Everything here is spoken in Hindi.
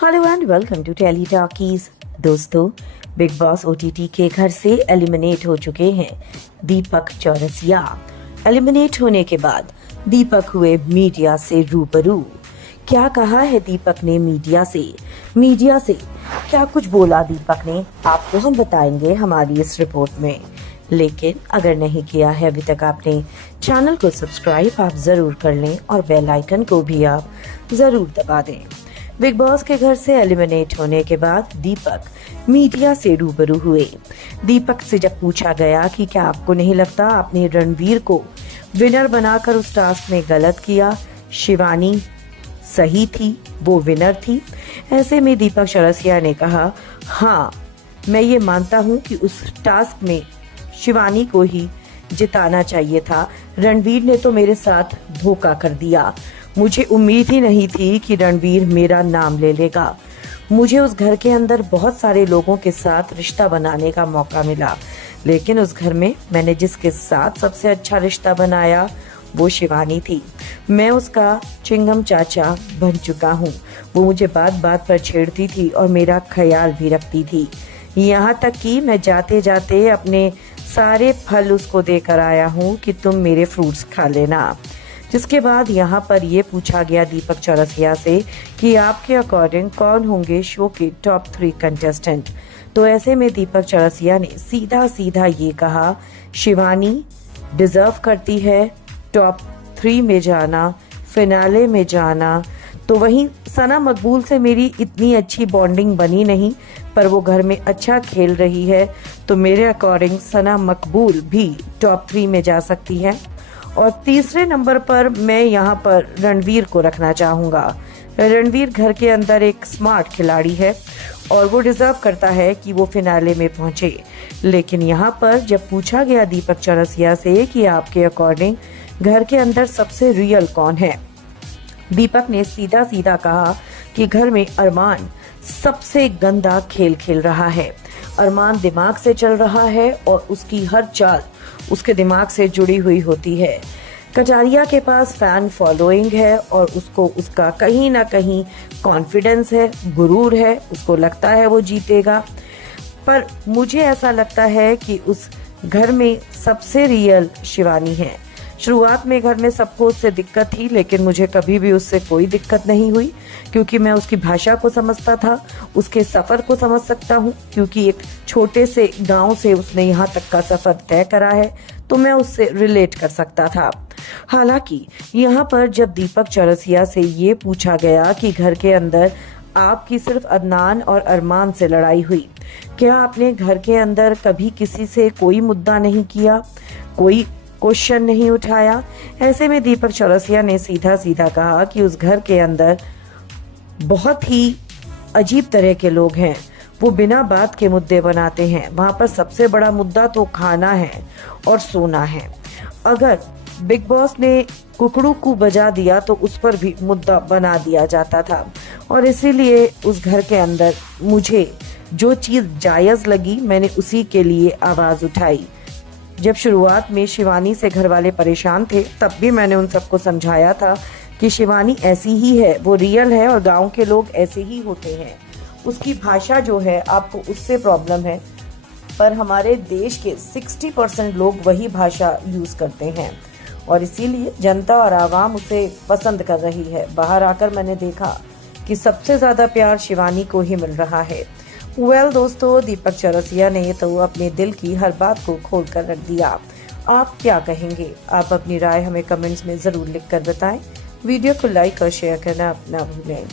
Hello and welcome to tele talkies. दोस्तों, बिग बॉस ओटीटी के घर से एलिमिनेट हो चुके हैं दीपक चौरसिया। एलिमिनेट होने के बाद दीपक हुए मीडिया से रूबरू। क्या कहा है दीपक ने मीडिया से क्या कुछ बोला दीपक ने, आपको हम बताएंगे हमारी इस रिपोर्ट में। लेकिन अगर नहीं किया है अभी तक आपने चैनल को सब्सक्राइब, आप जरूर कर लें और बेल आइकन को भी आप जरूर दबा दें। बिग बॉस के घर से एलिमिनेट होने के बाद दीपक मीडिया से रूबरू हुए। दीपक से जब पूछा गया कि क्या आपको नहीं लगता आपने रणवीर को विनर बनाकर उस टास्क में गलत किया, शिवानी सही थी, वो विनर थी। ऐसे में दीपक चौरसिया ने कहा, हाँ मैं ये मानता हूँ कि उस टास्क में शिवानी को ही जिताना चाहिए था। रणवीर ने तो मेरे साथ धोखा कर दिया। मुझे उम्मीद ही नहीं थी कि रणवीर मेरा नाम ले लेगा। मुझे उस घर के अंदर बहुत सारे लोगों के साथ रिश्ता बनाने का मौका मिला, लेकिन उस घर में मैंने जिसके साथ सबसे अच्छा रिश्ता बनाया वो शिवानी थी। मैं उसका चिंगम चाचा बन चुका हूँ। वो मुझे बात बात पर छेड़ती थी और मेरा ख्याल भी रखती थी। यहाँ तक कि मैं जाते जाते अपने सारे फल उसको देकर आया हूँ कि तुम मेरे फ्रूट्स खा लेना। जिसके बाद यहाँ पर ये पूछा गया दीपक चौरसिया से कि आपके अकॉर्डिंग कौन होंगे शो के टॉप 3 कंटेस्टेंट। तो ऐसे में दीपक चौरसिया ने सीधा सीधा ये कहा, शिवानी डिजर्व करती है टॉप 3 में जाना, फिनाले में जाना। तो वहीं सना मकबूल से मेरी इतनी अच्छी बॉन्डिंग बनी नहीं, पर वो घर में अच्छा खेल रही है, तो मेरे अकॉर्डिंग सना मकबूल भी टॉप 3 में जा सकती है। और तीसरे नंबर पर मैं यहाँ पर रणवीर को रखना चाहूँगा। रणवीर घर के अंदर एक स्मार्ट खिलाड़ी है और वो डिजर्व करता है कि वो फिनाले में पहुंचे। लेकिन यहाँ पर जब पूछा गया दीपक चौरसिया से कि आपके अकॉर्डिंग घर के अंदर सबसे रियल कौन है, दीपक ने सीधा सीधा कहा कि घर में अरमान सबसे गंदा खेल खेल रहा है। अरमान दिमाग से चल रहा है और उसकी हर चाल उसके दिमाग से जुड़ी हुई होती है। कटारिया के पास फैन फॉलोइंग है और उसको उसका कहीं ना कहीं कॉन्फिडेंस है, गुरूर है, उसको लगता है वो जीतेगा। पर मुझे ऐसा लगता है कि उस घर में सबसे रियल शिवानी है। शुरुआत में घर में सबको उससे दिक्कत थी, लेकिन मुझे कभी भी उससे कोई दिक्कत नहीं हुई, क्योंकि मैं उसकी भाषा को समझता था, उसके सफ़र को समझ सकता हूँ, क्योंकि एक छोटे से गांव से उसने यहाँ तक का सफ़र तय करा है, तो मैं उससे रिलेट कर सकता था। हालांकि यहाँ पर जब दीपक चौरसिया से ये पूछा गया कि घर के अंदर आपकी सिर्फ अदनान और अरमान से लड़ाई हुई, क्या आपने घर के अंदर कभी किसी से कोई मुद्दा नहीं किया, कोई क्वेश्चन नहीं उठाया? ऐसे में दीपक चौरसिया ने सीधा सीधा कहा कि उस घर के अंदर बहुत ही अजीब तरह के लोग हैं, वो बिना बात के मुद्दे बनाते हैं। वहाँ पर सबसे बड़ा मुद्दा तो खाना है और सोना है। अगर बिग बॉस ने कुकड़ू को बजा दिया तो उस पर भी मुद्दा बना दिया जाता था, और इसीलिए उस घर के अंदर मुझे जो चीज़ जायज़ लगी मैंने उसी के लिए आवाज़ उठाई। जब शुरुआत में शिवानी से घर वाले परेशान थे, तब भी मैंने उन सबको समझाया था कि शिवानी ऐसी ही है, वो रियल है और गांव के लोग ऐसे ही होते हैं। उसकी भाषा जो है आपको उससे प्रॉब्लम है, पर हमारे देश के 60% लोग वही भाषा यूज करते हैं और इसीलिए जनता और आवाम उसे पसंद कर रही है। बाहर आकर मैंने देखा कि सबसे ज्यादा प्यार शिवानी को ही मिल रहा है। दोस्तों, दीपक चौरसिया ने तो अपने दिल की हर बात को खोल कर रख दिया। आप क्या कहेंगे? आप अपनी राय हमें कमेंट्स में जरूर लिख कर बताएं। वीडियो को लाइक और शेयर करना ना भूलें।